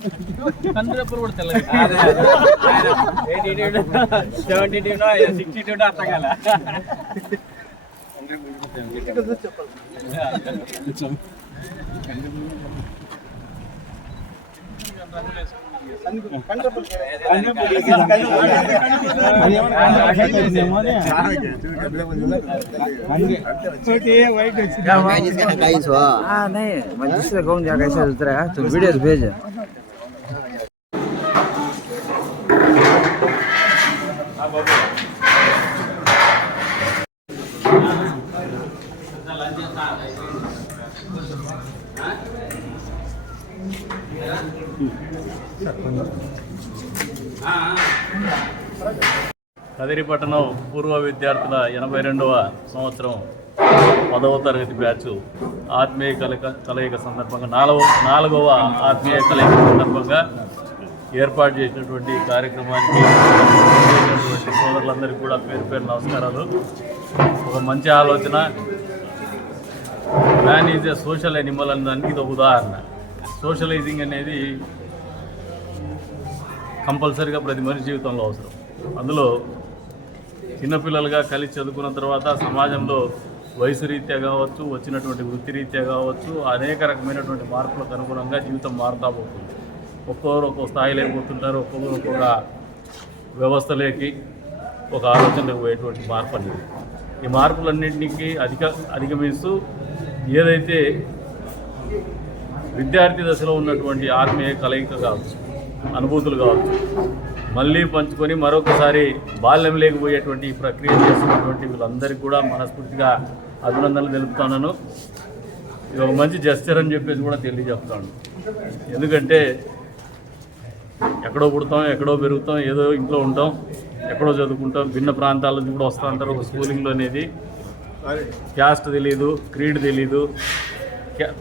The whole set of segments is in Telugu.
స్వామి కందిరెప్పలు కూడా తెల్లగా సెవెంటీ టూ సిక్స్టీ టూ అర్థం కాల गाइस हो हाँ नहीं मैं दूसरे कहूँ जा कैसे उतरेगा तो वीडियो भेज కదిరిపట్టణం పూర్వ విద్యార్థుల ఎనభై రెండవ సంవత్సరం పదవ తరగతి బ్యాచ్ ఆత్మీయ కలక కలయిక సందర్భంగా నాలుగవ నాలుగవ ఆత్మీయ కలయిక సందర్భంగా ఏర్పాటు చేసినటువంటి కార్యక్రమానికి చేసినటువంటి సోదరులందరికీ కూడా పేరు పేరు నమస్కారాలు. ఒక మంచి ఆలోచన. Man is a social animal అనే దానికి ఇది ఒక ఉదాహరణ. సోషలైజింగ్ అనేది కంపల్సరీగా ప్రతి మనిషి జీవితంలో అవసరం. అందులో చిన్నపిల్లలుగా కలిసి చదువుకున్న తర్వాత సమాజంలో వయసు రీత్యా కావచ్చు వచ్చినటువంటి వృత్తి రీత్యా కావచ్చు అనేక రకమైనటువంటి మార్పులకు అనుగుణంగా జీవితం మారుతా పోతుంది. ఒక్కొక్కరు ఒక్కో స్థాయిలో పోతుంటారు ఒక్కొక్కరు ఒక్కొక్క వ్యవస్థలోకి ఒక ఆలోచనలోకి పోయేటువంటి మార్పు అనేది. ఈ మార్పులన్నింటినీ అధిక అధిగమిస్తూ ఏదైతే విద్యార్థి దశలో ఉన్నటువంటి ఆత్మీయ కలయిక కావచ్చు అనుభూతులు కావచ్చు మళ్ళీ పంచుకొని మరొకసారి బాల్యం లేకపోయేటువంటి ఈ ప్రక్రియ చేస్తున్నటువంటి వీళ్ళందరికీ కూడా మనస్ఫూర్తిగా అభినందనలు తెలుపుతున్నాను ఇది ఒక మంచి జస్చర్ అని చెప్పేసి కూడా తెలియజెప్తాను ఎందుకంటే ఎక్కడో పుడతాం ఎక్కడో పెరుగుతాం ఏదో ఇంట్లో ఉంటాం ఎక్కడో చదువుకుంటాం భిన్న ప్రాంతాల నుంచి కూడా వస్తూ ఉంటారు ఒక స్కూలింగ్లో అనేది క్యాస్ట్ తెలీదు క్రీడ్ తెలీదు. క్యా-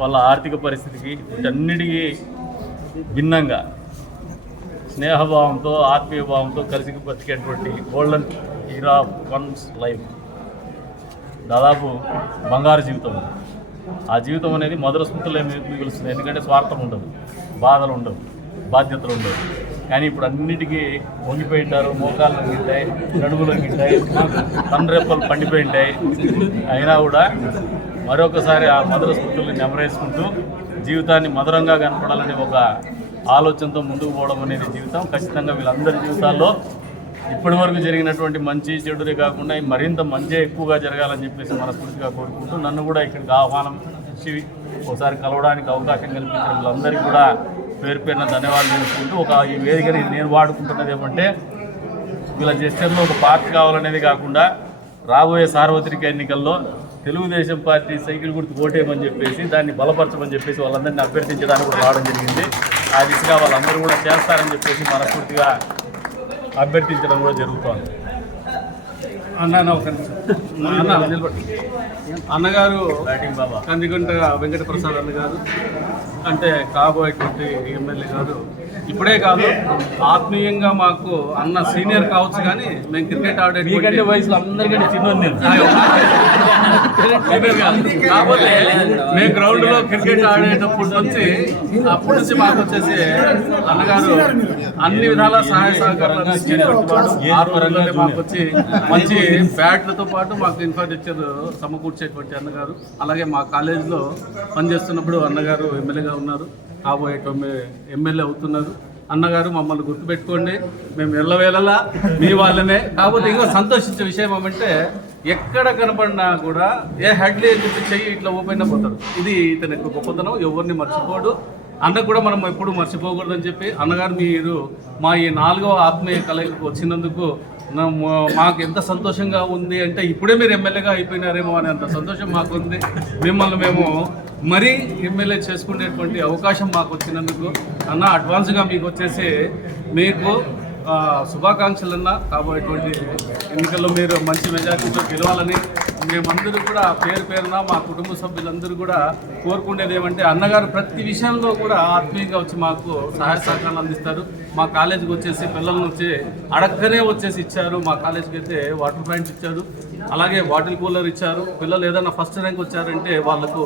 వాళ్ళ ఆర్థిక పరిస్థితికి వీటన్నిటికీ భిన్నంగా స్నేహభావంతో ఆత్మీయ భావంతో కలిసి బతికేటువంటి గోల్డెన్ ఈరా వన్స్ లైఫ్ దాదాపు బంగారు జీవితం ఆ జీవితం అనేది మధుర స్మృతులే మిగులుస్తుంది ఎందుకంటే స్వార్థం ఉండదు బాధలు ఉండవు బాధ్యతలు ఉండవు. కానీ ఇప్పుడు అన్నిటికీ వంగిపోయింటారు మోకాలు వంగిఉంటాయి నడుములు వంగిఉంటాయి కన్రెప్పలు పండిపోయి ఉంటాయి. అయినా కూడా మరొకసారి ఆ మధుర స్మృతుల్ని నెమరేసుకుంటూ జీవితాన్ని మధురంగా కనపడాలనే ఒక ఆలోచనతో ముందుకు పోవడం అనేది జీవితం. ఖచ్చితంగా వీళ్ళందరి జీవితాల్లో ఇప్పటి వరకు జరిగినటువంటి మంచి చెడుదే కాకుండా మరింత మంచి ఎక్కువగా జరగాలని చెప్పేసి మనస్ఫూర్తిగా కోరుకుంటూ నన్ను కూడా ఇక్కడికి ఆహ్వానం ఇచ్చి ఒకసారి కలవడానికి అవకాశం కల్పించిన వీళ్ళందరికీ కూడా పేరు పేరున ధన్యవాదాలు తెలుసుకుంటూ ఒక ఈ వేదికని నేను వాడుకుంటున్నది ఏమంటే వీళ్ళ జస్టర్లో ఒక పార్టీ కావాలనేది కాకుండా రాబోయే సార్వత్రిక ఎన్నికల్లో తెలుగుదేశం పార్టీ సైకిల్ గుర్తు ఓటేయమని చెప్పేసి దాన్ని బలపరచమని చెప్పేసి వాళ్ళందరినీ అభ్యర్థించడానికి కూడా రావడం జరిగింది. ఆ దిశగా వాళ్ళందరూ కూడా చేస్తారని చెప్పేసి మనస్ఫూర్తిగా అభ్యర్థించడం కూడా జరుగుతోంది. అన్న ఒక. అన్న అన్నగారు కందిగుంట వెంకట ప్రసాద్ అన్న గారు అంటే కాబోయేటువంటి ఎమ్మెల్యే గారు ఇప్పుడే కాదు ఆత్మీయంగా మాకు అన్న సీనియర్ కావచ్చు కానీ మేము క్రికెట్ ఆడే మీకంటే వయసులో అందరికంటే చిన్న నేను. కాకపోతే మేము గ్రౌండ్లో క్రికెట్ ఆడేటప్పుడు నుంచి అప్పటి నుంచి మాకు వచ్చేసి అన్నగారు అన్ని విధాల సహాయ సహకారాలు రోజుల్లోనే మాకు వచ్చి మంచి బ్యాట్లతో పాటు మాకు ఇన్ఫ్రాస్ట్రక్చర్ సమకూర్చేటువంటి అన్నగారు. అలాగే మా కాలేజీలో పనిచేస్తున్నప్పుడు అన్నగారు ఎమ్మెల్యేగా ఉన్నారు. కాబోయేటువంటి ఎమ్మెల్యే అవుతున్నారు. అన్నగారు మమ్మల్ని గుర్తుపెట్టుకోండి. మేము ఎల్లవేళలా మీ వాళ్ళనే. కాకపోతే ఇంకో సంతోషించే విషయం ఏమంటే ఎక్కడ కనపడినా కూడా ఏ హెడ్లీ అని చెయ్యి ఇట్లా ఓపెన్ పోతాడు ఇది ఇతని యొక్క గొప్పతనం. ఎవరిని మర్చిపోడు. అన్న కూడా మనం ఎప్పుడు మర్చిపోకూడదని చెప్పి అన్నగారు మీరు మా ఈ నాలుగవ ఆత్మీయ కలయికకు వచ్చినందుకు మాకు ఎంత సంతోషంగా ఉంది అంటే ఇప్పుడే మీరు ఎమ్మెల్యేగా అయిపోయినారేమో అని అంత సంతోషం మాకు ఉంది మిమ్మల్ని మేము మరీ ఎమ్మెల్యే చేసుకునేటువంటి అవకాశం మాకు వచ్చినందుకు అన్న అడ్వాన్స్గా మీకు వచ్చేసి మీకు శుభాకాంక్షలన్నా కాబోయేటువంటి ఎన్నికల్లో మీరు మంచి మెజార్టీతో గెలవాలని మేమందరూ కూడా పేరు పేరున మా కుటుంబ సభ్యులందరూ కూడా కోరుకునేది ఏమంటే అన్నగారు ప్రతి విషయంలో కూడా ఆత్మీయంగా వచ్చి మాకు సహాయ సహకారాలు అందిస్తారు. మా కాలేజీకి వచ్చేసి పిల్లల వచ్చి అడక్కనే వచ్చేసి ఇచ్చారు. మా కాలేజీకి అయితే వాటర్ ప్యాంట్స్ ఇచ్చారు. అలాగే బాటిల్ కూలర్ ఇచ్చారు. పిల్లలు ఏదైనా ఫస్ట్ ర్యాంక్ వచ్చారంటే వాళ్ళకు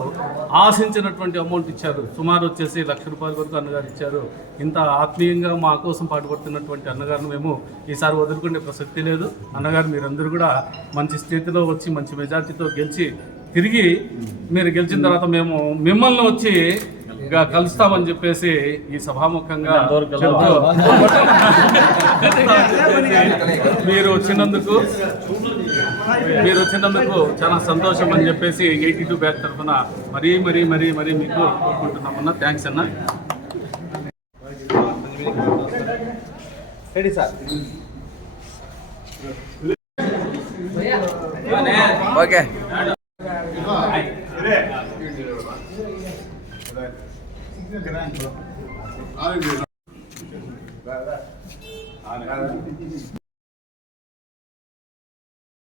ఆశించినటువంటి అమౌంట్ ఇచ్చారు. సుమారు వచ్చేసి లక్ష రూపాయల వరకు అన్నగారు ఇచ్చారు. ఇంత ఆత్మీయంగా మా కోసం పాటుపడుతున్నటువంటి అన్నగారిని మేము ఈసారి వదులుకునే ప్రసక్తి లేదు. అన్నగారు మీరందరూ కూడా మంచి స్థితిలో వచ్చి మంచి మెజార్టీతో గెలిచి తిరిగి మీరు గెలిచిన తర్వాత మేము మిమ్మల్ని వచ్చి ఇక కలుస్తామని చెప్పేసి ఈ సభాముఖంగా మీరు వచ్చినందుకు మీరు వచ్చినందుకు చాలా సంతోషం అని చెప్పేసి ఎయిటీ టూ బ్యాక్ తరఫున మరీ మరీ మరీ మరీ మీకు కోరుకుంటున్నామన్నా. థ్యాంక్స్ అన్న. ఓకే